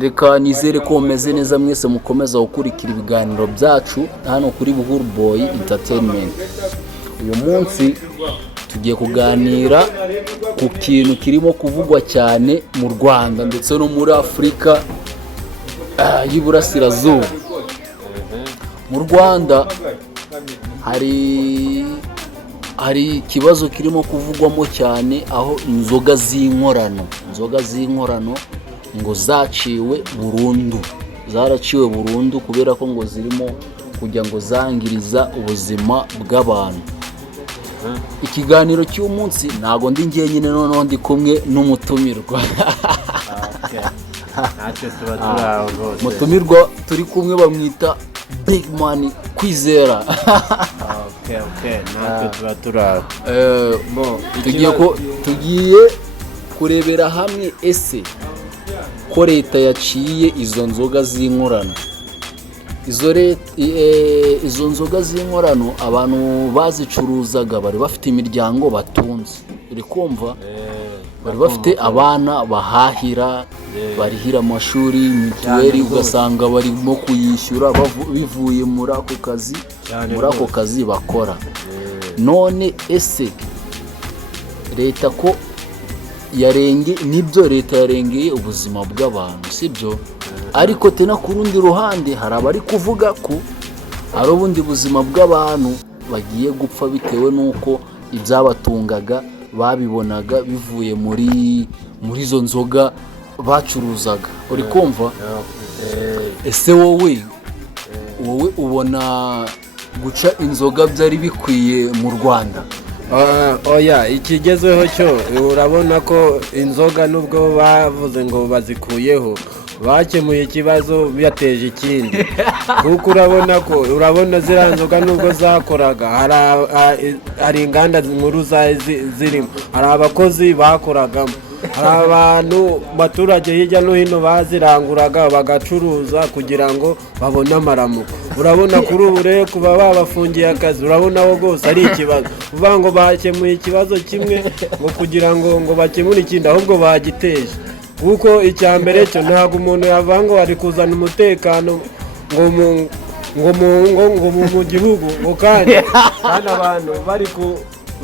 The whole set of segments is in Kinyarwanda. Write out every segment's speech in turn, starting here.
Reka nizere ko mumeze neza mwese mukomeza gukurikira ibiganiro byacu hano kuri Buhuru Boy Entertainment. Uyu munsi tugiye kuganira ku kintu kirimo kuvugwa cyane mu Rwanda ndetse no muri Afurika y'Iburasirazuba. Mu Rwanda hari ikibazo kirimo kuvugwamo cyane, aho inzoga z'inkorano ngo zaciwe burundu kubera ko ngo zirimo kujya ngo zangiriza ubuzima bw'abantu. Ikiganiro cy'uyu munsi ntago ndi njyenyine, noneho ndi kumwe n'umutumirwa. Mutumirwa turi kumwe bamwita Big Man Kwizera. Tugiye kurebera hamwe ese ko leta yaciye izo nzoga z'inkorano. Izo nzoga z'inkorano abantu bazicuruzaga bari bafite imiryango batunze, uri kumva, bari bafite abana bahahira, barihira amashuri, mituweli, ugasanga barimo kuyishyura bivuye muri ako kazi bakora. None ese leta ko leta yarengeye ubuzima bw'abantu, sibyo? Ariko tena ku rundi ruhande hari abari kuvuga ko hari ubundi buzima bw'abantu bagiye gupfa bitewe n'uko ibyabatungaga babibonaga bivuye muri izo nzoga bacuruzaga, uri kumva? Ese wowe ubona guca inzoga byari bikwiye mu Rwanda? Ikigezweho cyo urabona ko inzoga nubwo bavuze ngo bazikuyeho, bakemuye ikibazo biyateje ikindi. Kuko urabona ziriya nzoga nubwo zakoraga, hari inganda nkuru zirimo, hari abakozi bakoragamo, hari abantu baturage hirya no hino baziranguraga bagacuruza kugira ngo babone amaramuko. Urabona kuri ubu rero kuba babafungiye akazi, urabona aho rwose ari ikibazo. Uvuga ngo bakemuye ikibazo kimwe ngo kugira ngo bakemure ikindi, ahubwo bagiteje. Kuko icya mbere cyo ntabwo umuntu yavuga ngo ari kuzana umutekano ngo mu gihugu, ngo kandi abantu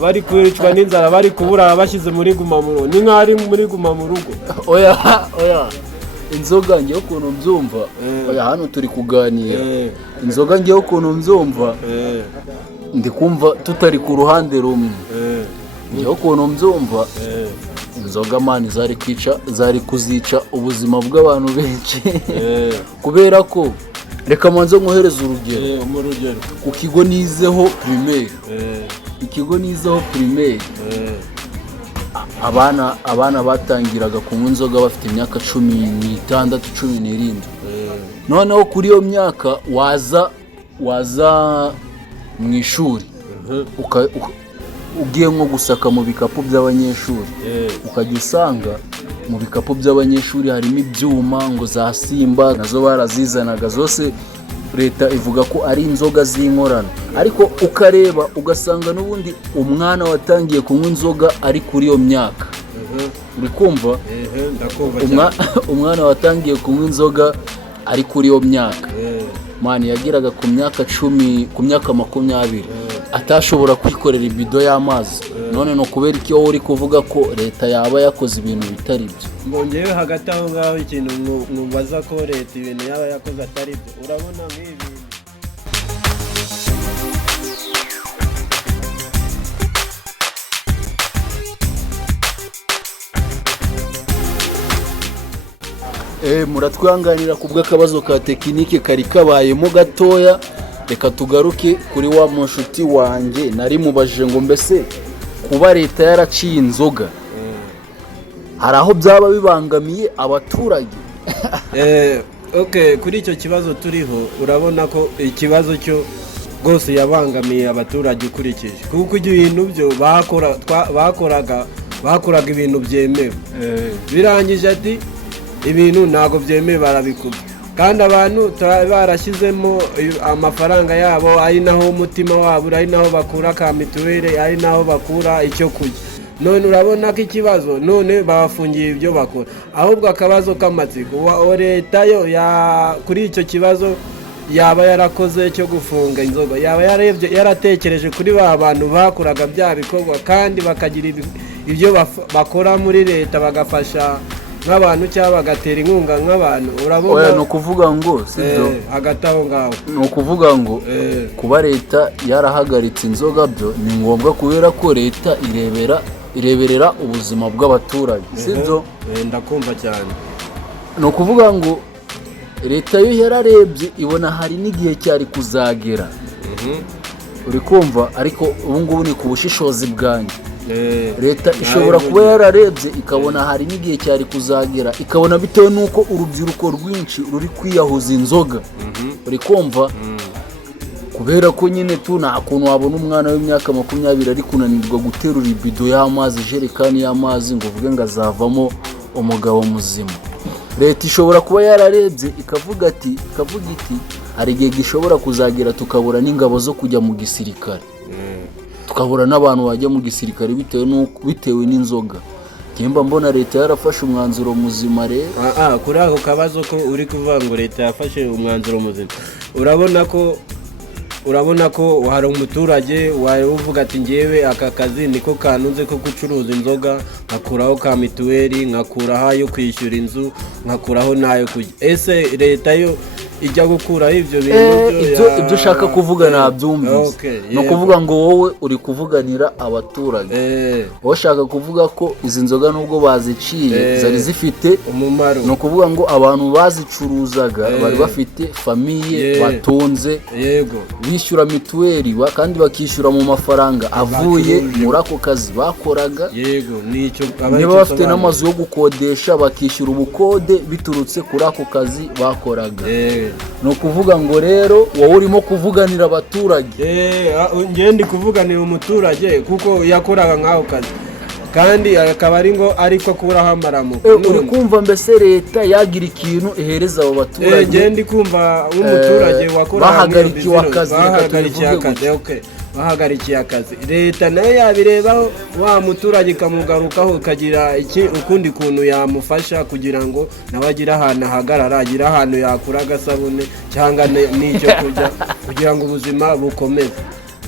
bari kwicwa n'inzara, bari kubura bashyize muri guma mu rugo. Ni nk'aho ari muri guma mu rugo. Oya inzoga ngewe ukuntu mbyumva, hano turi kuganira. Inzoga ngewe ukuntu mbyumva, ndi kumva tutari ku ruhande rumwe. Ngewe ukuntu mbyumva, inzoga mani zari kuzica ubuzima bw'abantu benshi. Kubera ko reka manze nkohereza urugero. Ku kigo nizeho primaire, abana batangiraga kunywa inzoga bafite imyaka 16, 17. Noneho kuri iyo myaka waza mu ishuri ugiye nko gusaka mu bikapu by'abanyeshuri, ukajya usanga mu bikapu by'abanyeshuri harimo ibyuma ngo za Simba, nazo barazizanaga zose. Leta ivuga ko ari inzoga z'inkorano, ariko ukareba ugasanga n'ubundi umwana watangiye kunywa inzoga ari kuri iyo myaka. Uri kumva? Umwana watangiye kunywa inzoga ari kuri iyo myaka, mani yageraga ku myaka 10, ku myaka 20, atashobora kwikorera ibido y'amazi. None no kubera iki wowe uri kuvuga ko leta yaba yakoze ibintu bitari byo? Ngongewe hagati aho ngaho ikintu mubaza ko leta ibintu yaba yakoze atari byo. Urabona nk'ibi muratwihanganira kubw'akabazo ka tekinike kari kabayemo gatoya. Reka tugaruke kuri wa mushuti wanjye nari mubajije ngo mbese kuba leta yaraciye inzoga hari aho byaba bibangamiye abaturage? kuri icyo kibazo turiho, urabona ko ikibazo cyo rwose yabangamiye abaturage ukurikije, kuko ibintu byo bakoraga ibintu byemewe, birangije ati ibintu ntabwo byemewe barabikuba, kandi abantu barashyizemo amafaranga yabo, ari naho umutima wabo, ari naho bakura ka mituweli, ari naho bakura icyo kurya. none urabona ko ikibazo none bafungiye ibyo bakora ahubwo akabazo k'amatsiko leta yo kuri icyo kibazo yaba yarakoze cyo gufunga inzoga yaba yaratekereje kuri ba bantu bakoraga bya bikorwa kandi bakagira ibyo bakora muri leta bagafasha nk'abantu cyangwa bagatera inkunga nk'abantu urabona ni ukuvuga ngo sibyo hagati aho ngaho ni ukuvuga ngo kuba leta yarahagaritse inzoga byo ni ngombwa kubera ko leta ireberera ubuzima bw'abaturage sibyo ndakumva cyane ni ukuvuga ngo leta yo yararebye ibona hari n'igihe cyari kuzagera uri kumva ariko ubu ngubu ni ku bushishozi bwanjye leta ishobora kuba yararebye ikabona hari n'igihe cyari kuzagera ikabona bitewe n'uko urubyiruko rwinshi ruri kwiyahuza inzoga uri kumva kubera ko nyine nta kuntu wabona umwana w'imyaka 20 ari kunanirwa guterura ibido y'amazi ijerekani y'amazi ngo uvuge ngo azavamo umugabo muzima leta ishobora kuba yararebye ikavuga iti hari igihe gishobora kuzagera tukabura n'ingabo zo kujya mu gisirikare tukabura n'abantu bajya mu gisirikare bitewe n'inzoga kimba mbona leta yarafashe umwanzuro muzima rero kuri ako kabazo ko uri kuvuga ngo leta yafashe umwanzuro muzima urabona ko hari umuturage uvuga ati ngewe aka kazi niko kanunze ko gucuruza inzoga nkakuraho ka mituweli nkakuraho ayo kwishyura inzu nkakuraho n'ayo kurya ese leta yo ijya gukuraho ibyo bintu ibyo ushaka kuvuga nabyumvise ni ukuvuga ngo wowe uri kuvuganira abaturage wowe ushaka kuvuga ko izi nzoga nubwo baziciye zari zifite umumaro ni ukuvuga ngo abantu bazicuruzaga bari bafite famiye batunze bishyura mituweli kandi bakishyura mu mafaranga avuye muri ako kazi bakoraga niba bafite n'amazu yo gukodesha bakishyura ubukode biturutse kuri ako kazi bakoraga ni ukuvuga ngo rero wowe urimo kuvuganira abaturage ngende kuvuganira umuturage kuko yakoraga nk'ako kazi kandi akaba ari ngo ariko kuburaho amaramuko uri kumva mbese leta yagira ikintu ihereza abo baturage ngende kumva nk'umuturage wakoraga bahagarikiye akazi bahagarikiye akazi leta nayo yabirebaho wa muturage ikamugarukaho ikagira ukundi kuntu yamufasha kugira ngo nawe agire ahantu ahagarara agire ahantu yakura agasabune cyangwa n'icyo kurya kugira ngo ubuzima bukomeze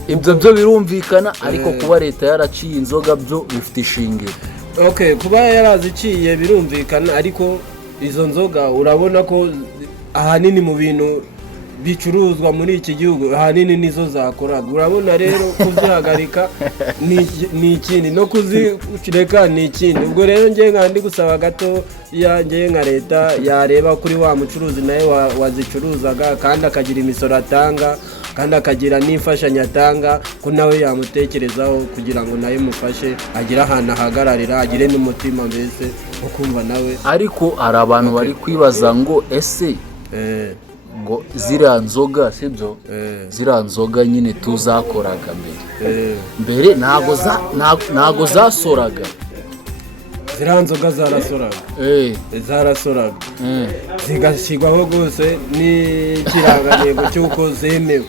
ibyo byo birumvikana ariko kuba leta yaraciye inzoga byo bifite ishingiro kuba yaraziciye birumvikana ariko izo nzoga urabona ko ahanini mu bintu bicuruzwa muri iki gihugu ahanini nizo zakoraga urabona rero kuzihagarika ni ikindi no kuzireka ni ikindi ubwo rero ngiye ndi gusaba gato ngiye nka leta yareba kuri wa mucuruzi nawe wazicuruzaga kandi akagira imisoro atanga kandi akagira n'imfashanyo atanga ko nawe yamutekerezaho kugira ngo nawe mufashe agire ahantu ahagararira agire n'umutima mbese ukumva nawe ariko hari abantu bari kwibaza ngo ese ngo ziriya nzoga sibyo ziriya nzoga nyine tuzakoraga mbere ntago zasoraga ziriya nzoga zarasoraga zigashyirwaho rwose n'ikirangantego cy'uko zemewe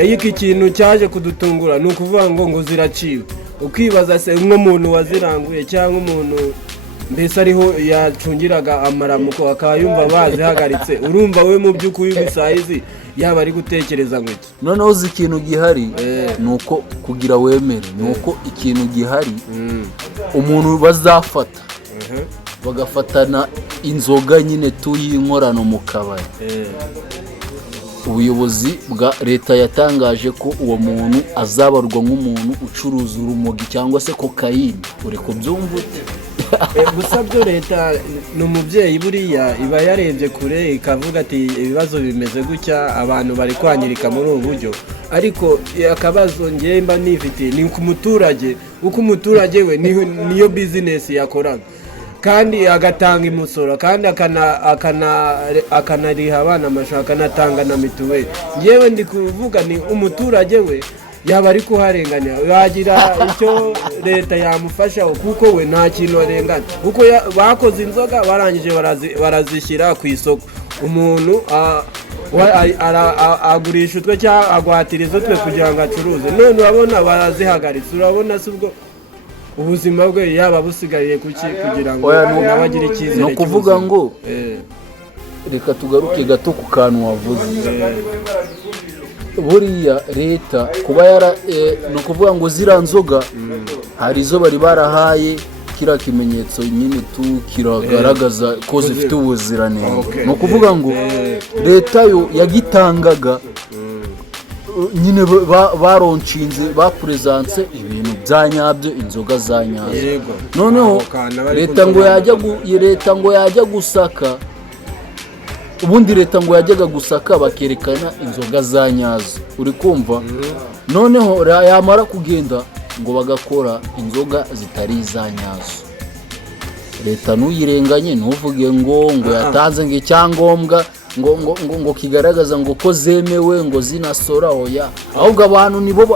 ariko ikintu cyaje kudutungura ni ukuvuga ngo ziraciwe ukibaza se nk'umuntu waziranguye cyangwa umuntu mbese ariho yacungiraga amaramuko akaba yumva bazihagaritse urumva we mu by'ukuri bisayizi yaba ari gutekereza ngo iki noneho uzi ikintu gihari ni uko kugira wemere ni uko ikintu gihari umuntu bazafata bagafatana inzoga nyine tuyinkorano mu kabari ubuyobozi bwa leta yatangaje ko uwo muntu azabarwa nk'umuntu ucuruza urumogi cyangwa se kokayine uri kubyumva ute gusa byo leta ni umubyeyi buriya iba yarebye kure ikavuga ati ibibazo bimeze gutya abantu bari kwangirika muri ubu buryo ariko akabazo ngewe mba nifitiye ni ku muturage uko umuturage we niyo bizinesi yakoraga kandi agatanga imisoro kandi akanariha abana amashuri akanatanga na mituweli yewe ndi kuvuga ni umuturage we yaba ari kuharenganira yagira icyo leta yamufashaho kuko we nta kintu arengana kuko bakoze inzoga barangije barazishyira ku isoko umuntu agurisha utwe cyangwa agwatiriza utwe kugira ngo acuruze none urabona barazihagaritse urabona si ubwo ubuzima bwe yaba busigariye kugira ngo nawe agire icyizere. no kuvuga ngo reka tugaruke gato ku kantu wavuze. Buriya leta kuba no kuvuga ngo zira nzoga hari izo bari barahaye kira kimenyetso nyine kiragaragaza ko zifite ubuziranenge. No kuvuga ngo leta yo yagitangaga nyine baronshinze bapresence ibintu bya nyabyo, inzoga za nyazo. Noneho leta ngo yajya gusaka, ubundi leta ngo yajyaga gusaka bakerekana inzoga za nyazo, uri kumva? Noneho yamara kugenda ngo bagakora inzoga zitari za nyazo. Leta nuyirenganye ntuvuge ngo yatanze ngo icyangombwa ngo kigaragaza ngo ko zemewe ngo zinasora oya, ahubwo abantu nibo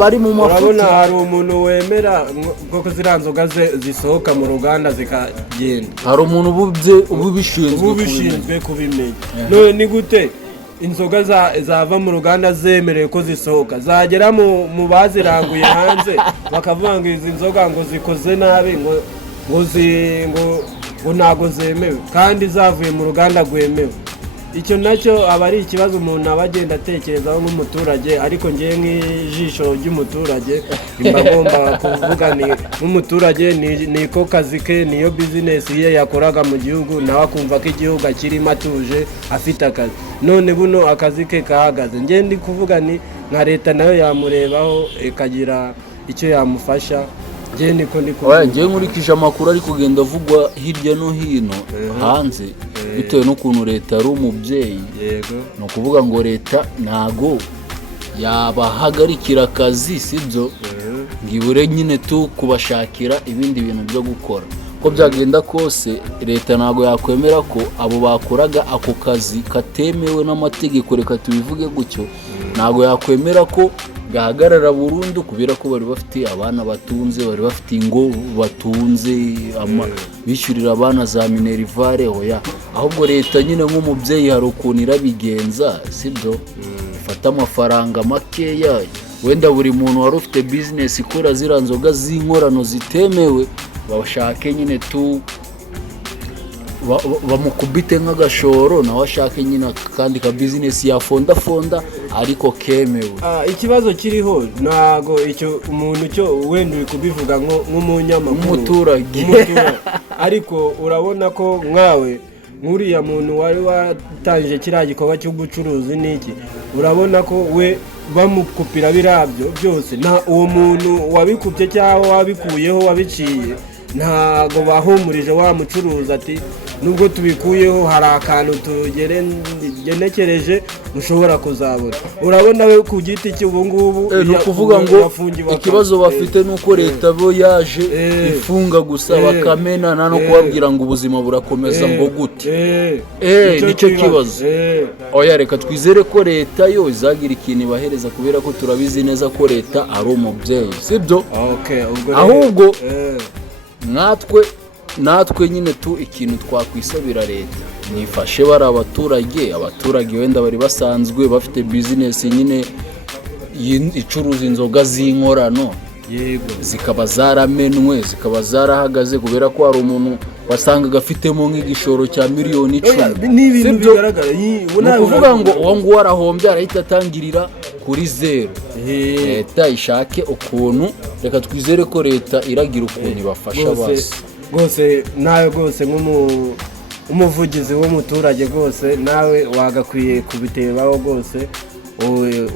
bari mu mafuti. Urabona hari umuntu wemera ko ziriya nzoga zisohoka mu ruganda zikagenda, hari umuntu ubishinzwe kubimenya. None ni gute inzoga zava mu ruganda zemerewe ko zisohoka, zagera mu baziranguye hanze bakavuga ngo izi nzoga ngo zikoze nabi ngo ntago zemewe, kandi zavuye mu ruganda rwemewe? Icyo nacyo aba ari ikibazo umuntu aba agenda atekerezaho nk'umuturage. Ariko ngewe nk'ijisho ry'umuturage mba ngomba kuvuga nk'umuturage niko kazi ke, niyo bizinesi ye yakoraga mu gihugu, nawe akumva ko igihugu akirimo atuje afite akazi. None buno akazi ke kahagaze, ngewe ndi kuvuga nka leta nayo yamurebaho ikagira icyo yamufasha. Ngewe nkurikije amakuru ari kugenda avugwa hirya no hino hanze, bitewe n'ukuntu leta ari umubyeyi. ni ukuvuga ngo leta ntago yabahagarikira akazi, sibyo ngo ibure nyine kubashakira ibindi bintu byo gukora. Ko byagenda kose leta ntago yakwemera ko abo bakoraga ako kazi katemewe n'amategeko, reka tubivuge gutyo, ntago yakwemera ko gahagarara burundu kubera ko bari bafite abana batunze, bari bafite ingo batunze, bishyurira abana za minerivare oya. Ahubwo leta nyine nk'umubyeyi hari ukuntu irabigenza, sibyo? Ifata amafaranga makeya, wenda buri muntu wari ufite business ikora ziriya nzoga z'inkorano zitemewe bashake nyine bamukubite nk'agashoro, nawe ashake nyine kandi ka business yafonda ariko kemewe. Ikibazo kiriho ntago icyo umuntu cyo wenda uri kubivuga nk'umunyamakuru, umuturage. Ariko urabona ko nkawe nk'uriya muntu wari watangije kiriya gikorwa cy'ubucuruzi n'iki, urabona ko we bamukupira birabyo byose, uwo muntu wabikubye cyangwa wabikuyeho wabiciye ntago bahumurije wa mucuruzi ati nubwo tubikuyeho hari akantu tugenekereje ushobora kuzabona. Urabona we ku giti cye ubu ngubu ni ukuvuga ngo ikibazo bafite nuko leta bo yaje ifunga gusa bakamena, no kubabwira ngo ubuzima burakomeza ngo gute. Nicyo kibazo. Oya, reka twizere ko leta yo izagira ikintu ibahereza, kubera ko turabizi neza ko leta ari umubyeyi, sibyo? Ahubwo natwe nyine ikintu twakwisabira leta nifashe bari abaturage wenda bari basanzwe bafite business nyine icuruza inzoga z'inkorano, zikaba zaramenwe, zikaba zarahagaze kubera ko hari umuntu wasangaga afitemo nk'igishoro cya miliyoni 10. N'ibintu bigaragara ni ukuvuga ngo uwo nguwo arahombye, arahita atangirira kuri zero. Leta ishake ukuntu, reka twizere ko leta iragira ukuntu ibafasha bose. Rwose nawe rwose nk'umuvugizi w'umuturage rwose nawe wagakwiye kubitebaho rwose,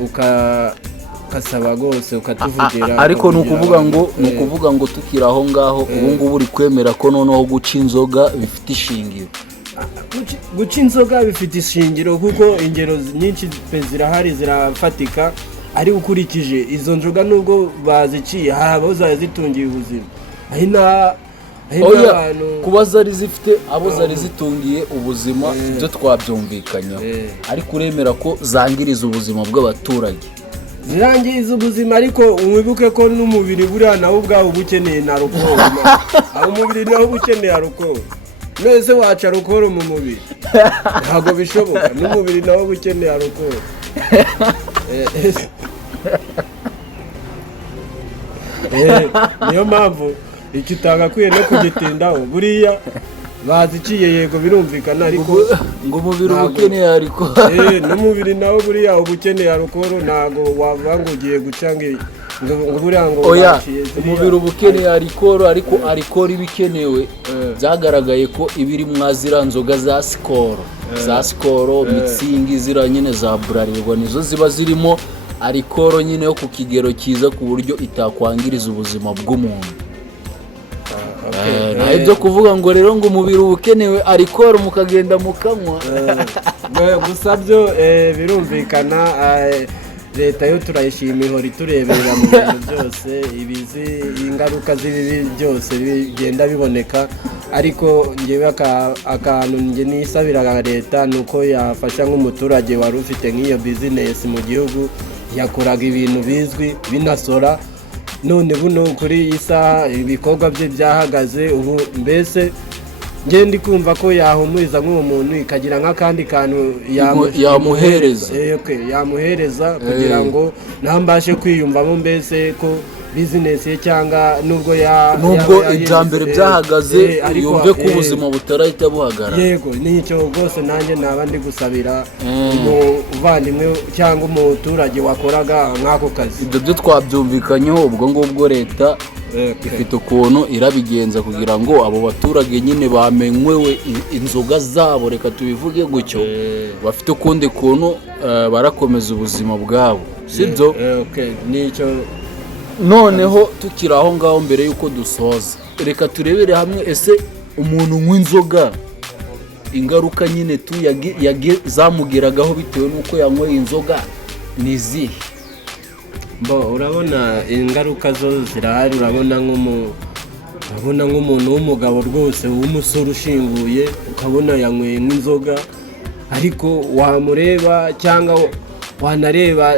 ukasaba rwose ukatuvugira. Ariko ni ukuvuga ngo tukiri aho ngaho ubu ngubu uri kwemera ko noneho guca inzoga bifite ishingiro. Guca inzoga bifite ishingiro kuko ingero nyinshi zirahari zirafatika, ari ukurikije izo nzoga nubwo baziciye hari abo zitungiye ubuzima. Kuba zari zifite abo zari zitungiye ubuzima ibyo twabyumvikanyaho, ariko uremera ko zangiriza ubuzima bw'abaturage. Zirangiriza ubuzima, ariko mwibuke ko n'umubiri buriya nawe ubwawe uba ukeneye na alcohol. Umubiri nawe uba ukeneye alcohol. Nese waca alcohol mu mubiri ntabwo bishoboka, n'umubiri nawe uba ukeneye alcohol. niyo mpamvu icyo utagakwiye no kugitindaho buriya baziciye yego birumvikana ariko ngo umubiri uba ukeneye ariko n'umubiri nawo buriya uba ukeneye alukoro ntabwo wavuga ngo ugiye guca ngo buriya ngo oya umubiri uba ukeneye alukoro ariko alukoro iba ikenewe byagaragaye ko iba iri mwazira nzoga za sikoro mitsingi zira nyine za burarirwa nizo ziba zirimo alukoro nyine yo ku kigero cyiza ku buryo itakwangiriza ubuzima bw'umuntu. Nta ibyo kuvuga ngo rero ngo umubiri uba ukenewe alukoro mukagenda mukanywa gusa byo birumvikana leta yo turayishima ihora itureberera mu bintu byose ibizi ingaruka z'ibibi byose bigenda biboneka ariko ngewe akantu nge nisabira leta ni uko yafasha nk'umuturage wari ufite nk'iyo bizinesi mu gihugu yakoraga ibintu bizwi binasora none buno kuri iyi saha ibikorwa bye byahagaze ubu mbese ngende kumva ko yahumuriza nk'uwo muntu ikagira nk'akandi kantu yamuhereza kugira ngo ntambashe kwiyumvamo mbese ko bizinesi ye cyangwa nubwo ijambere byahagaze yumve ko ubuzima butarahita buhagarara. Yego nicyo rwose nanjye naba ndi gusabira umuvandimwe cyangwa umuturage wakoraga nk'ako kazi. Ibyo byo twabyumvikanyeho ubwo ngubwo leta ifite ukuntu irabigenza kugira ngo abo baturage nyine bamenywewe inzoga zabo reka tubivuge gutyo bafite ukundi kuntu barakomeza ubuzima bwabo sibyo. Nicyo noneho tukiri aho ngaho mbere y'uko dusoza reka turebere hamwe ese umuntu unywa inzoga ingaruka nyine zamugeragaho bitewe n'uko yanyweye inzoga ni izihe? Urabona ingaruka zo zirahari. urabona nk'umuntu w'umugabo rwose w'umusore ushinguye ukabona yanyweye nk'inzoga ariko wamureba cyangwa wanareba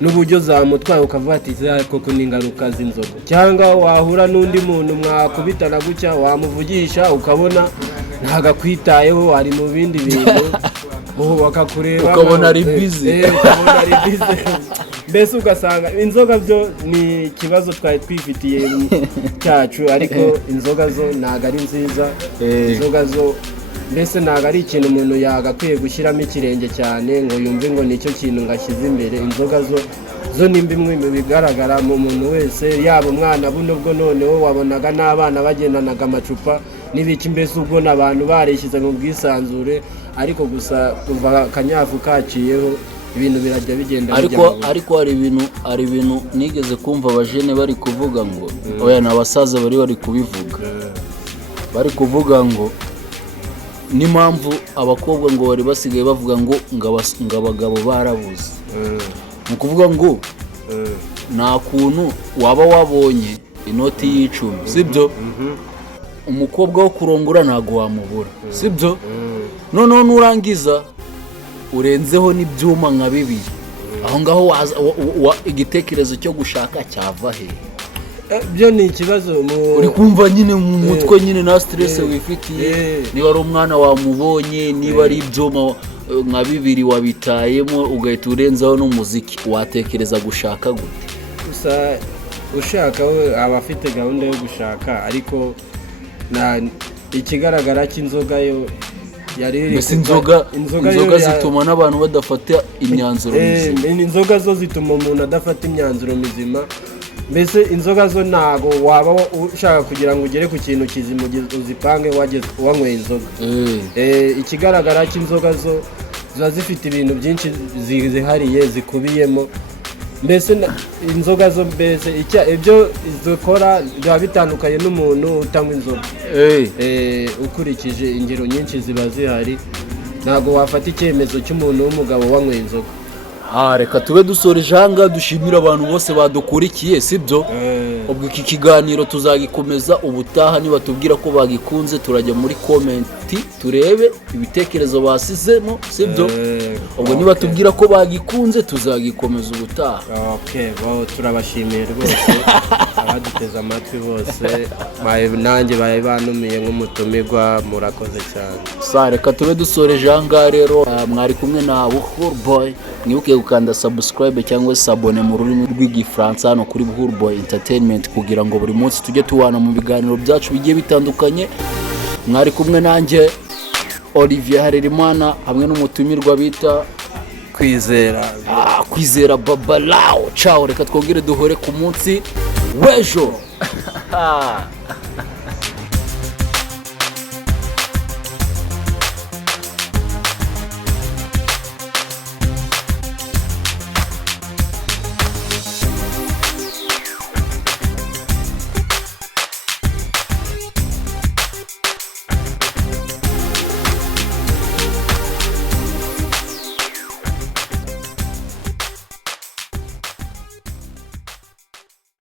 n'uburyo zamutwaye ukavuga ati koko ni ingaruka z'inzoga, cyangwa wahura n'undi muntu mwakubitana gutya wamuvugisha ukabona ntabwo akwitayeho ari mu bindi bintu bakakureba ukabona ari bize mbese ugasanga inzoga byo ni ikibazo twari twifitiye cyacu ariko inzoga zo ntabwo ari nziza. Inzoga zo mbese ntabwo ari ikintu umuntu yagakwiye gushyiramo ikirenge cyane ngo yumve ngo nicyo kintu ngashyize imbere. Inzoga zo ni bimwe mu bigaragara mu muntu wese yaba umwana buno bwo noneho wabonaga n'abana bagendanaga amacupa n'ibiki mbese ubwo abantu barishyize mu bwisanzure ariko gusa kuva akanyafu kaciyeho ibintu birajya bigenda ariko hari ibintu nigeze kumva abajene bari kuvuga ngo oya n'abasaza bari kubivuga bari kuvuga ngo n'impamvu abakobwa ngo bari basigaye bavuga ngo abagabo barabuze ni ukuvuga ngo nta kuntu waba wabonye inoti y'icumi sibyo umukobwa wo kurongora ntabwo wamubura sibyo noneho nurangiza urenzeho n'ibyuma nka bibiri aho ngaho igitekerezo cyo gushaka cyava he? Byo ni ikibazo uri kumva nyine mu mutwe nyine na stress wifitiye niba ari umwana wamubonye niba ari ibyuma nka bibiri wabitayemo ugahita urenzaho n'umuziki watekereza gushaka gute? Gusa ushaka we aba afite gahunda yo gushaka ariko ikigaragara cy'inzoga yo inzoga zituma n'abantu badafata imyanzuro mizima. Inzoga zo zituma umuntu adafata imyanzuro mizima. Mbese inzoga zo ntago waba ushaka kugira ngo ugere ku kintu kizima uzipange wanyweye inzoga. Ikigaragara cy'inzoga zo ziba zifite ibintu byinshi zihariye zikubiyemo. Mbese inzoga zo mbese ibyo zikora biba bitandukanye n'umuntu utanywa inzoga. Ukurikije ingero nyinshi ziba zihari ntabwo wafata icyemezo cy'umuntu w'umugabo wanyweye inzoga. Reka tube dusoreje hanga dushimira abantu bose badukurikiye sibyo. Ubwo iki kiganiro tuzagikomeza ubutaha niba tubwira ko bagikunze turajya muri comment komenti turebe ibitekerezo basizemo sibyo ubwo niba tubwira ko bagikunze tuzagikomeza ubutaha. Turabashimiye rwose abaduteze amatwi bose nanjye baye banumiye nk'umutumirwa murakoze cyane. Reka tube dusoreje aha ngaha rero mwari kumwe na Buhuru Boy. Mwibuke gukanda subscribe cyangwa se abone mu rurimi rw'igifaransa hano kuri Buhuru Boy Entertainment kugira ngo buri munsi tujye tubana mu biganiro byacu bigiye bitandukanye. Mwari kumwe nanjye Olivier Harerimana hamwe n'umutumirwa bita Kwizera Babalao. Ciao, reka twongere duhore ku munsi w'ejo.